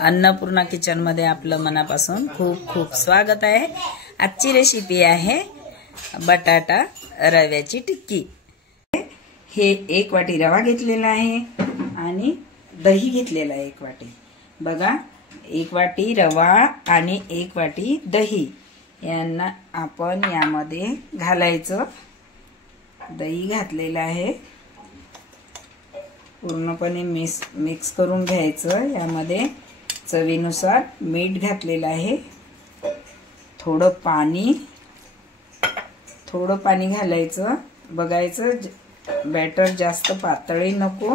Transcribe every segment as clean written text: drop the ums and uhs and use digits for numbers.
Annapurna kitchen मध्ये आपलं मनापासून खूप खूप स्वागत आहे। आजची रेसिपी आहे बटाटा रव्याची टिक्की। हे 1 वाटी रवा घेतलेला आहे आणि दही घेतलेला आहे 1 वाटी। बघा 1 वाटी रवा आणि 1 वाटी दही यांना आपण यामध्ये घालायचं। दही घातलेलं आहे, पूर्णपणे मिक्स करून घ्यायचं। यामध्ये चवीनुसार मीठ घातलेलं आहे, थोडं पाणी घालायचं। बघायचं बॅटर जास्त पातळही नको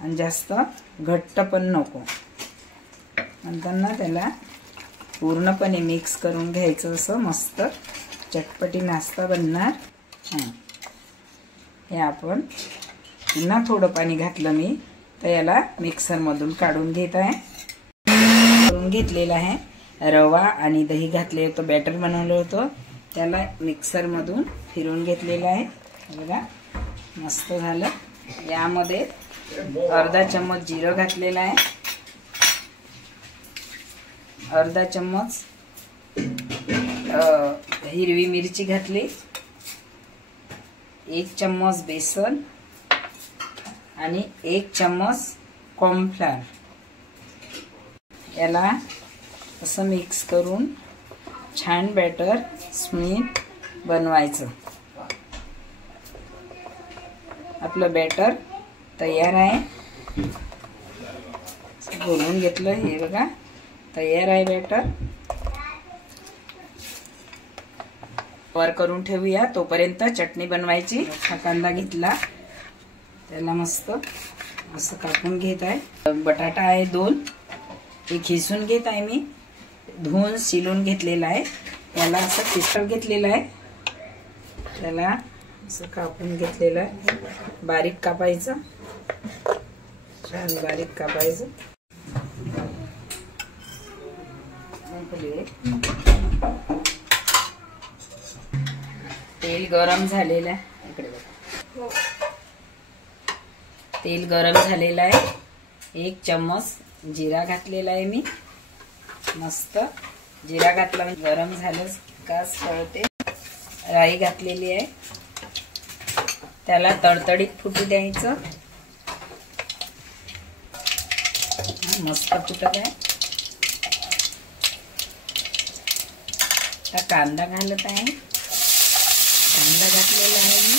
आणि जास्त घट्ट पण नको, नंतर त्याला पूर्णपणे मिक्स करून घ्यायचं। असं मस्त चटपटी नाश्ता बनणार। हे आपण पुन्हा थोडं पाणी घातलं मी, तर याला मिक्सर मधून काढून घेत आहे। करून घेतलेला आहे। रवा आणि दही घातले होतं, बॅटर बनवलं होतं, त्याला मिक्सर मधून फिरवून घेतलेलं आहे। बघा मस्त झालं। यामध्ये अर्धा चम्मच जिरं घातलेला आहे, अर्धा चम्मच हिरवी मिरची घातली, 1 चम्मच बेसन आणि 1 चम्मच कॉर्नफ्लोअर। याला असं मिक्स करून छान बॅटर स्मूथ बनवायचं। आपलं बॅटर तयार आहे, घोलून घेतलं। हे बघा तयार आहे बॅटर। वर करून ठेवूया, तोपर्यंत चटणी बनवायची। हा कांदा घेतला, त्याला मस्त असं कापून घेत आहे। बटाटा आहे 2, एक खिसून घेत आहे मी, धुवून शिलून घेतलेला आहे। याला असं किसळ घेतलेलं आहे, त्याला असं कापून घेतलेलं आहे। बारीक कापायचं, छान बारीक कापायचं। तेल गरम झालेलं आहे, इकडे बघा तेल गरम झालेलं आहे। 1 चम्मच जिरा घातलेला आहे मी, मस्त जिरा घातला म्हणजे गरम झालं का कळते। राई घातलेली आहे, त्याला तडतडीत फुटू द्यायचं। मस्त फुटत आहे। आता कांदा घालत आहे, कांदा घातलेला आहे मी,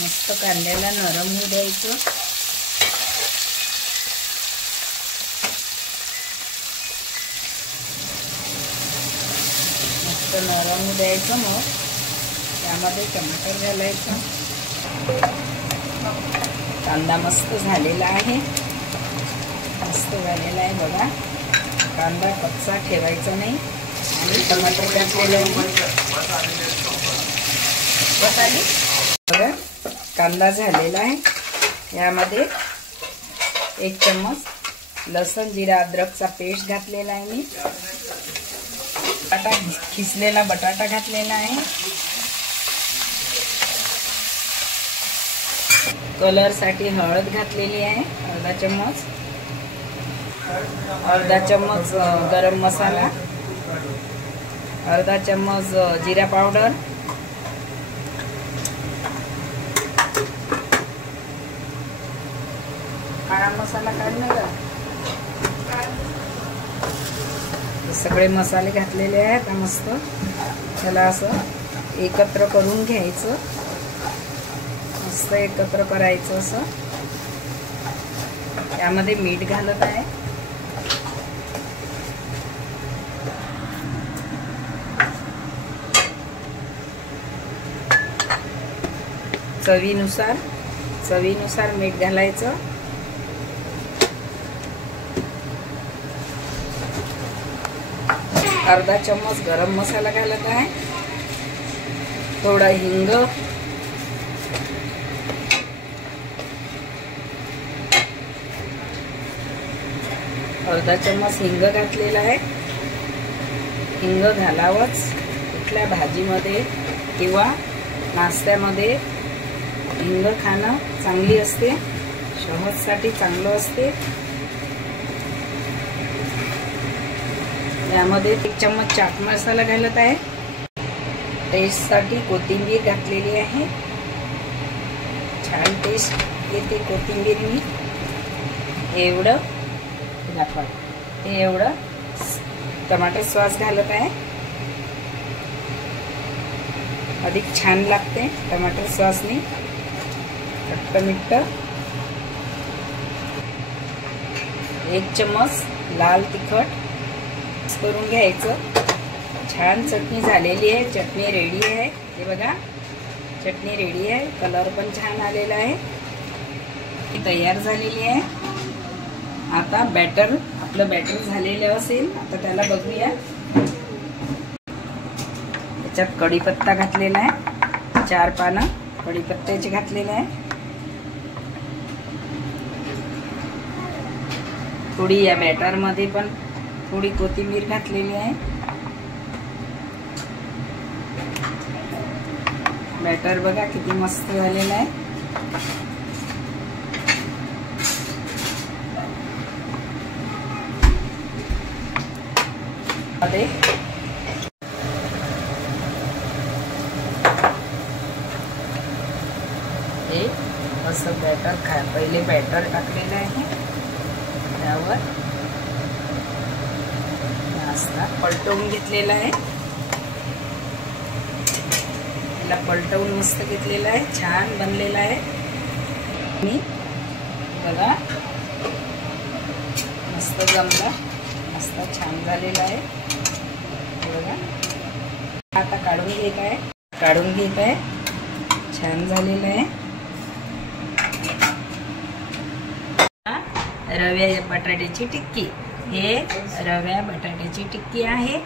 मस्त कांद्याला नरम होऊ द्यायचं। मस्त नरम होऊ द्यायचं। मग त्यामध्ये टमाटर घालायचं। कांदा मस्त झालेला आहे, मस्त झालेला आहे। बघा कांदा कच्चा ठेवायचा नाही। आणि टमाटर घातलेलं आहे, बघा कांदा झालेला आहे। यामध्ये 1 चम्मच लसूण जिरा अद्रकचा पेस्ट घातलेला आहे मी, खिसलेला बटाटा घातलेला आहे, कलर साठी हळद घातलेली आहे अर्धा चम्मच, अर्धा चम्मच गरम मसाला, अर्धा चम्मच जिरा पावडर, काळा मसाला काढलेला। सगळे मसाले घातलेले आहेत। मस्त त्याला असं एकत्र करून घ्यायचं, मस्त एकत्र करायचं असं। यामध्ये मीठ घालत आहे, चवीनुसार मीठ घालायचं। अर्धा चम्मच गरम मसाला घालत आहे, थोडा हिंग, अर्धा चम्मच हिंग घातलेला आहे। हिंग घालावंच, कुठल्या भाजीमध्ये किंवा नाश्त्यामध्ये हिंग खाणं चांगली असते सहजसाठी चांगलं असते। यामध्ये 1 चम्मच चाट मसाला घालत आहे। टेस्टसाठी कोथिंबीर घातलेली आहे। छान टेस्ट येते कोथिंबीरनी। एवढं दाखवा, हे एवढं टमाटर सॉस घालत आहे। अधिक छान लागते टमाटर सॉसनी। खट्ट-मिठ्ठ 1 चम्मच लाल तिखट करून घ्यायचं। छान चटणी झालेली आहे। चटणी रेडी आहे। हे बघा, चटणी रेडी आहे। कलर पण छान आलेला आहे। ही तयार झालेली आहे। आता बॅटर, आपलं बॅटर झालेलं असेल, आता त्याला बघूया। त्याच्यात कढीपत्ता घातलेला आहे। 4 पानं कढीपत्त्याचे घातलेले आहे। थोडी या बॅटर मध्ये पण थोडी कोथिंबीर घातलेली आहे। बॅटर बघा किती मस्त झालेलं आहे। हे असं बॅटर पहिले बॅटर टाकलेलं आहे। त्यावर नाश्ता पलटवून घेतलेला आहे। त्याला पलटवून मस्त घेतलेला आहे। छान बनलेला आहे। मी बघा मस्त जमलं, मस्त छान झालेला आहे। बघा आता काढून घेत आहे। छान झालेलं आहे। रव्या बटाट्याची टिक्की, हे रव्या बटाट्याची टिक्की आहे।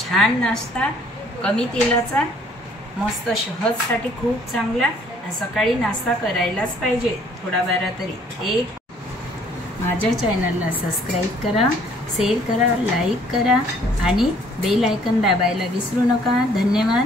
छान नाश्ता, कमी तेलाचा, मस्त सहजसाठी खूप चांगला। सकाळी नाश्ता करायलाच पाहिजे थोडा वेळा तरी। माझ्या चॅनलला सबस्क्राईब करा, शेअर करा, लाईक करा आणि बेल आयकॉन दाबायला विसरू नका। धन्यवाद।